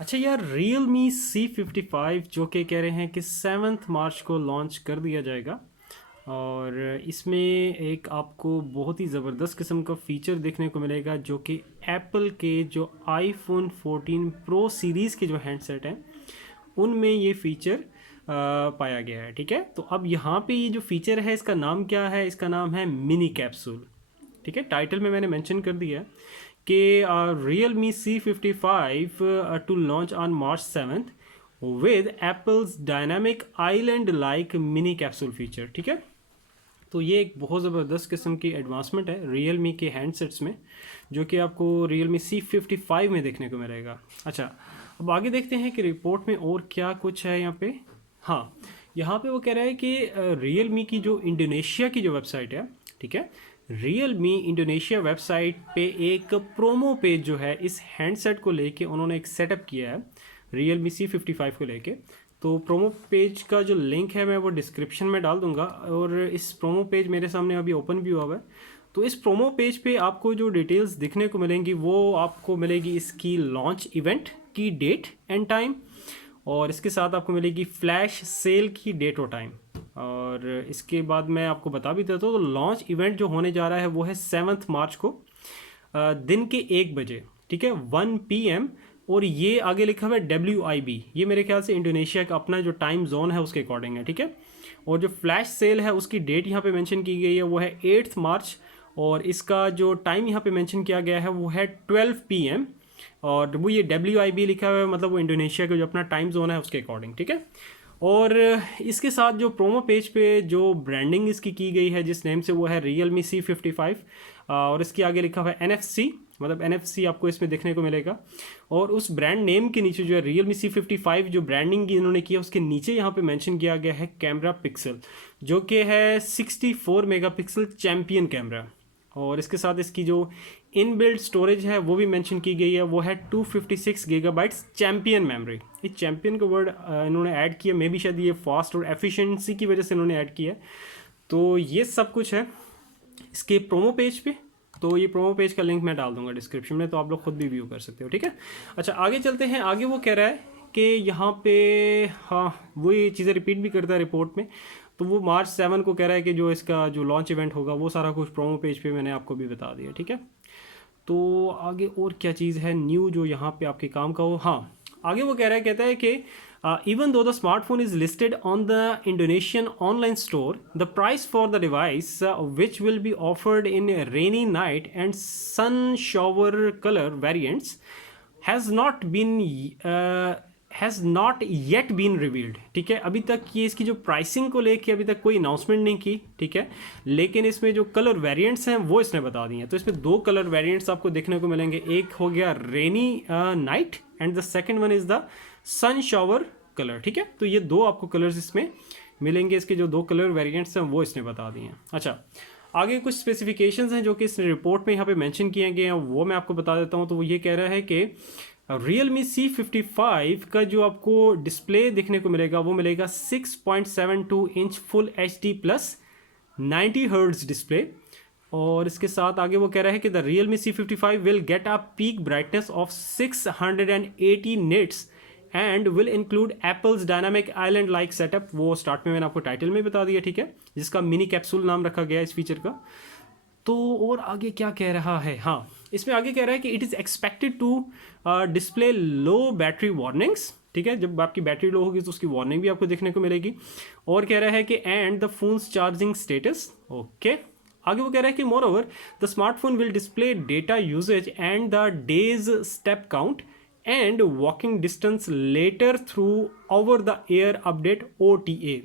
अच्छा यार, Realme C55 जो कि कह रहे हैं कि 7 मार्च को लॉन्च कर दिया जाएगा। और इसमें एक आपको बहुत ही ज़बरदस्त किस्म का फ़ीचर देखने को मिलेगा जो कि एप्पल के जो आईफोन 14 प्रो सीरीज़ के जो हैंडसेट हैं उनमें ये फ़ीचर पाया गया है। ठीक है, तो अब यहाँ पे ये जो फ़ीचर है इसका नाम क्या है? इसका नाम है मिनी कैप्सूल। ठीक है, टाइटल में मैंने मेंशन कर दिया है कि Realme C55 to launch on March 7th with Apple's dynamic island like mini capsule feature. ठीक है, तो ये एक बहुत ज़बरदस्त किस्म की एडवांसमेंट है Realme के हैंडसेट्स में, जो कि आपको Realme C55 में देखने को मिलेगा। अच्छा, अब आगे देखते हैं कि रिपोर्ट में और क्या कुछ है यहाँ पे। हाँ, यहाँ पे वो कह रहा है कि Realme की जो इंडोनेशिया की जो वेबसाइट है, ठीक है, Realme इंडोनेशिया वेबसाइट पे एक प्रोमो पेज जो है इस हैंडसेट को लेके उन्होंने एक सेटअप किया है Realme C55 को लेके। तो प्रोमो पेज का जो लिंक है मैं वो डिस्क्रिप्शन में डाल दूंगा, और इस प्रोमो पेज मेरे सामने अभी ओपन भी हुआ हुआ है। तो इस प्रोमो पेज पे आपको जो डिटेल्स दिखने को मिलेंगी वो आपको मिलेगी इसकी लॉन्च इवेंट की डेट एंड टाइम, और इसके साथ आपको मिलेगी फ्लैश सेल की डेट और टाइम। और इसके बाद मैं आपको बता भी देता हूँ, तो लॉन्च इवेंट जो होने जा रहा है वो है 7 मार्च को दिन के 1 बजे। ठीक है, 1 PM। और ये आगे लिखा हुआ है WIB, ये मेरे ख्याल से इंडोनेशिया का अपना जो टाइम जोन है उसके अकॉर्डिंग है। ठीक है, और जो फ्लैश सेल है उसकी डेट यहाँ पे मेंशन की गई है वो है 8 मार्च, और इसका जो टाइम यहाँ पे मेंशन किया गया है वो है 12 PM। और वो ये WIB लिखा हुआ है, मतलब वो इंडोनेशिया का जो अपना टाइम जोन है उसके अकॉर्डिंग। ठीक है, और इसके साथ जो प्रोमो पेज पे जो ब्रांडिंग इसकी की गई है जिस नेम से, वो है Realme C55, और इसके आगे लिखा हुआ है NFC, मतलब NFC आपको इसमें देखने को मिलेगा। और उस ब्रांड नेम के नीचे जो है Realme C55 जो ब्रांडिंग इन्होंने की है उसके नीचे यहाँ पे मेंशन किया गया है कैमरा पिक्सल, जो कि है 64 मेगापिक्सल चैम्पियन कैमरा। और इसके साथ इसकी जो इनबिल्ट स्टोरेज है वो भी मेंशन की गई है, वो है 256 गीगाबाइट्स चैम्पियन मेमोरी। ये चैम्पियन का वर्ड इन्होंने ऐड किया, मे भी शायद ये फास्ट और एफिशिएंसी की वजह से इन्होंने ऐड किया है। तो ये सब कुछ है इसके प्रोमो पेज पे। तो ये प्रोमो पेज का लिंक मैं डाल दूंगा डिस्क्रिप्शन में, तो आप लोग खुद भी व्यू कर सकते हो। ठीक है, अच्छा आगे चलते हैं। आगे वो कह रहा है कि यहाँ पे, हाँ वो ये चीज़ें रिपीट भी करता है रिपोर्ट में। तो वो March 7 को कह रहा है कि जो इसका जो लॉन्च इवेंट होगा वो सारा कुछ प्रोमो पेज पे मैंने आपको भी बता दिया। ठीक है, तो आगे और क्या चीज़ है न्यू जो यहाँ पे आपके काम का हो। हाँ, आगे वो कह रहा है, कहता है कि even though the smartphone is listed on the Indonesian online store, the price for the device, which will be offered in a rainy night and sun shower color variants, has not been has not yet been revealed. ठीक है, अभी तक ये इसकी जो pricing को लेके अभी तक कोई अनाउंसमेंट नहीं की। ठीक है, लेकिन इसमें जो कलर वेरिएंट्स हैं वो इसने बता दी हैं। तो इसमें 2 कलर वेरिएंट्स आपको देखने को मिलेंगे, एक हो गया rainy night and the second one is the sun shower colour. ठीक है, तो ये 2 आपको कलर्स इसमें मिलेंगे। इसके जो 2 कलर वेरिएंट्स हैं वो इसने बता दिए हैं। अच्छा, आगे कुछ स्पेसिफिकेशंस हैं जो कि इस रिपोर्ट में यहाँ पे मेंशन किए गए हैं, वो मैं आपको बता देता हूँ। तो वो ये कह रहा है कि Realme C55 का जो आपको डिस्प्ले दिखने को मिलेगा वो मिलेगा 6.72 inch full HD plus 90 hertz display. और इसके साथ आगे वो कह रहा है कि the Realme C55 will get a peak brightness of 680 nits and will include apples dynamic island like setup. वो स्टार्ट में मैंने आपको टाइटल में बता दिया। ठीक है, जिसका मिनी कैप्सूल नाम रखा गया इस फीचर का। तो और आगे क्या कह रहा है, हाँ इसमें आगे कह रहा है कि it is expected to display low battery warnings. ठीक है, जब आपकी बैटरी लो होगी तो उसकी वार्निंग भी आपको देखने को मिलेगी। और कह रहा है कि and the phone's charging status. Okay, आगे वो कह रहा है कि moreover the smartphone will display data usage and the day's step count and walking distance later through over the air update OTA।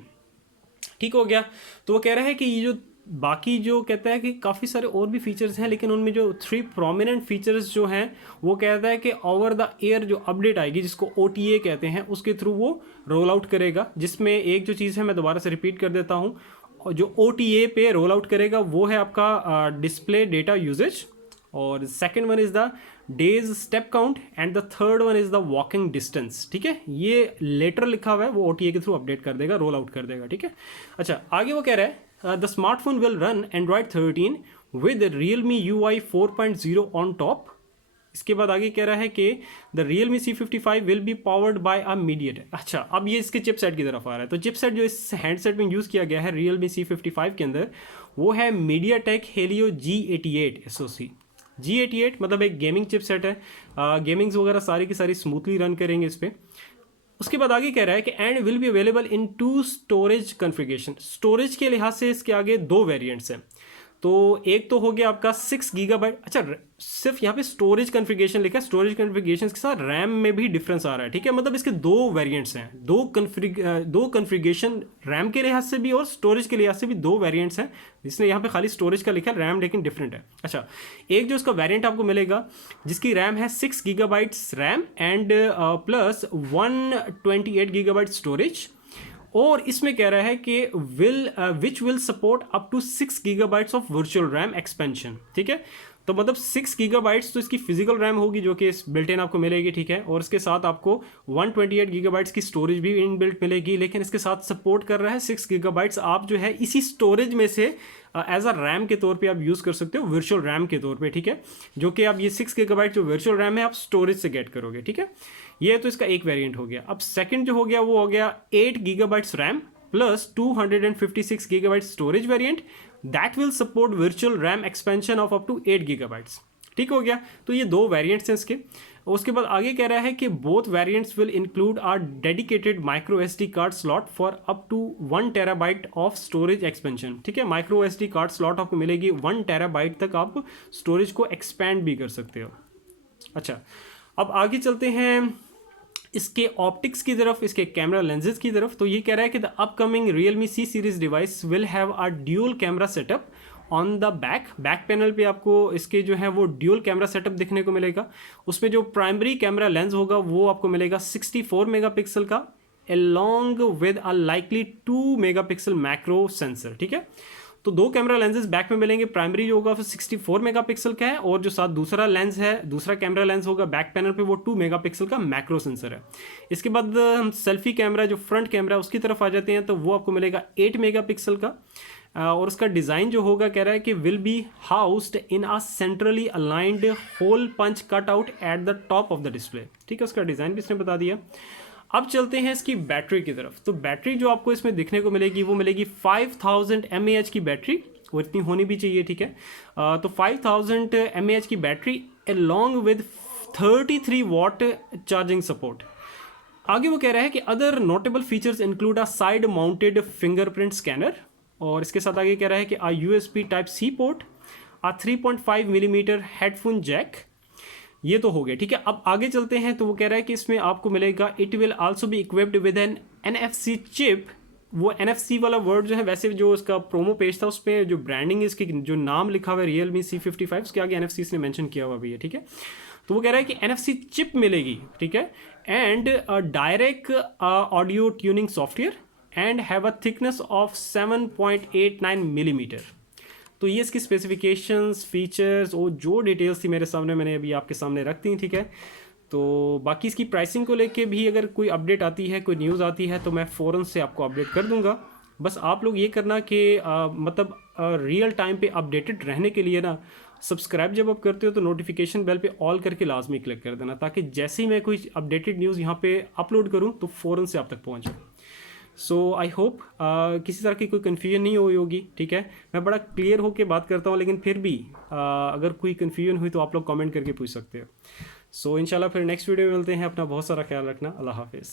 ठीक हो गया, तो वो कह रहा है कि ये जो बाकी जो कहता है कि काफ़ी सारे और भी फीचर्स हैं, लेकिन उनमें जो 3 प्रोमिनेंट फीचर्स जो हैं वो कहता है कि ओवर द एयर जो अपडेट आएगी जिसको OTA कहते हैं उसके थ्रू वो रोल आउट करेगा। जिसमें एक जो चीज़ है मैं दोबारा से रिपीट कर देता हूँ, और जो OTA पे रोल आउट करेगा वो है आपका डिस्प्ले डेटा यूजेज, और second one is the day's step count and the third one is the walking distance. ठीक है, ये लेटर लिखा हुआ है वो OTA के थ्रू अपडेट कर देगा, रोल आउट कर देगा। ठीक है, अच्छा आगे वो कह रहा है the smartphone will run Android 13 with Realme UI 4.0 on top. इसके बाद आगे कह रहा है कि the Realme C55 will be powered by a MediaTek। अच्छा, अब ये इसके चिपसेट की तरफ आ रहा है। तो चिपसेट जो इस हैंडसेट में यूज़ किया गया है Realme C55 के अंदर, वो है MediaTek Helio G88 SoC। G88 मतलब एक गेमिंग चिपसेट है, गेमिंग्स वगैरह सारी की सारी स्मूथली रन करेंगे इस पर। उसके बाद आगे कह रहा है कि and will be available in 2 storage configuration. Storage के लिहाज से इसके आगे 2 वेरिएंट्स हैं। तो एक तो हो गया आपका 6 गीगाबाइट। अच्छा, सिर्फ यहाँ पे स्टोरेज कन्फिगरेशन लिखा है, स्टोरेज कन्फिगरेशन के साथ रैम में भी डिफरेंस आ रहा है, ठीक है। मतलब इसके 2 वेरिएंट्स हैं, दो कन्फिगरेशन, रैम के लिहाज से भी और स्टोरेज के लिहाज से भी 2 वेरिएंट्स हैं। जिसने यहाँ पे खाली स्टोरेज का लिखा है, रैम लेकिन डिफरेंट है। अच्छा, एक जो इसका वेरिएंट आपको मिलेगा जिसकी रैम है 6 gigabytes RAM and plus 128 gigabyte storage, और इसमें कह रहा है कि which will support up to 6 gigabytes of virtual RAM expansion, ठीक है। तो मतलब 6 गीगाबाइट्स तो इसकी फिजिकल रैम होगी जो कि बिल्ट इन आपको मिलेगी, ठीक है। और इसके साथ आपको 128 गीगाबाइट्स की स्टोरेज भी इन बिल्ट मिलेगी, लेकिन इसके साथ सपोर्ट कर रहा है 6 गीगाबाइट्स। आप जो है इसी स्टोरेज में से एज अ रैम के तौर पे आप यूज़ कर सकते हो, वर्चुअल रैम के तौर पे, ठीक है। जो कि आप ये 6 गीगाबाइट जो वर्चुअल रैम है आप स्टोरेज से गेट करोगे, ठीक है। ये तो इसका एक वेरिएंट हो गया। अब सेकंड जो हो गया वो हो गया 8 gigabytes RAM plus 256 gigabyte storage variant, that will support virtual RAM expansion of up to 8 gigabytes, ठीक हो गया। तो ये 2 वेरिएंट्स हैं इसके। उसके बाद आगे कह रहा है कि both variants will include are dedicated micro SD card slot for up to 1 terabyte of storage expansion, ठीक है। माइक्रो SD कार्ड स्लॉट आपको मिलेगी, 1 टेराबाइट तक आप स्टोरेज को एक्सपैंड भी कर सकते हो। अच्छा, अब आगे चलते हैं इसके ऑप्टिक्स की तरफ, इसके कैमरा लेंसेज की तरफ। तो ये कह रहा है कि the upcoming Realme C series device will have a dual camera setup on the back panel पे आपको इसके जो है वो ड्यूल कैमरा सेटअप दिखने को मिलेगा। उसमें जो प्राइमरी कैमरा लेंस होगा वो आपको मिलेगा 64 मेगापिक्सल का, along with a likely 2 megapixel macro sensor, ठीक है। तो 2 कैमरा लेंसेज बैक में मिलेंगे, प्राइमरी जो होगा फिर 64 मेगापिक्सल का है, और जो साथ दूसरा लेंस है, दूसरा कैमरा लेंस होगा बैक पैनल पे, वो 2 मेगापिक्सल का मैक्रो सेंसर है। इसके बाद हम सेल्फी कैमरा जो फ्रंट कैमरा उसकी तरफ आ जाते हैं, तो वो आपको मिलेगा 8 मेगापिक्सल का, और उसका डिज़ाइन जो होगा कह रहा है कि will be housed in a centrally aligned hole punch cut out at the top of the display, ठीक है। उसका डिज़ाइन भी इसने बता दिया। अब चलते हैं इसकी बैटरी की तरफ। तो बैटरी जो आपको इसमें दिखने को मिलेगी वो मिलेगी 5000 mAh की बैटरी, वो इतनी होनी भी चाहिए, ठीक है। तो 5000 mAh की battery along with 33 watt charging support. आगे वो कह रहा है कि other notable features include a side mounted fingerprint scanner, और इसके साथ आगे कह रहा है कि a USB Type-C port, a 3.5 millimetre headphone jack. ये तो हो गया, ठीक है। अब आगे चलते हैं। तो वो कह रहा है कि इसमें आपको मिलेगा it will also be equipped with an NFC chip. वो NFC वाला वर्ड जो है, वैसे जो उसका प्रोमो पेज था उस पर जो ब्रांडिंग है, इसकी जो नाम लिखा हुआ है Realme C55, उसके आगे NFC इसने मेंशन किया हुआ भी है, ठीक है। तो वो कह रहा है कि NFC चिप मिलेगी, ठीक है, and direct audio tuning software and have a thickness of 7.89 millimetre. तो ये इसकी स्पेसिफिकेशंस, फीचर्स और जो डिटेल्स थी मेरे सामने, मैंने अभी आपके सामने रख दी, ठीक है। तो बाकी इसकी प्राइसिंग को लेके भी अगर कोई अपडेट आती है, कोई न्यूज़ आती है, तो मैं फ़ौरन से आपको अपडेट कर दूंगा। बस आप लोग ये करना कि मतलब रियल टाइम पे अपडेटेड रहने के लिए ना, सब्सक्राइब जब आप करते हो तो नोटिफिकेशन बेल पे ऑल करके लाजमी क्लिक कर देना, ताकि जैसे ही मैं कोई अपडेटेड न्यूज़ यहाँ पे अपलोड करूँ तो फ़ौरन से आप तक पहुँचे। सो आई होप किसी तरह की कोई कन्फ्यूजन नहीं हुई होगी, ठीक है। मैं बड़ा क्लियर होकर बात करता हूँ, लेकिन फिर भी अगर कोई कन्फ्यूजन हुई तो आप लोग कमेंट करके पूछ सकते हो। सो इंशाल्लाह फिर नेक्स्ट वीडियो में मिलते हैं। अपना बहुत सारा ख्याल रखना। अल्लाह हाफिज़।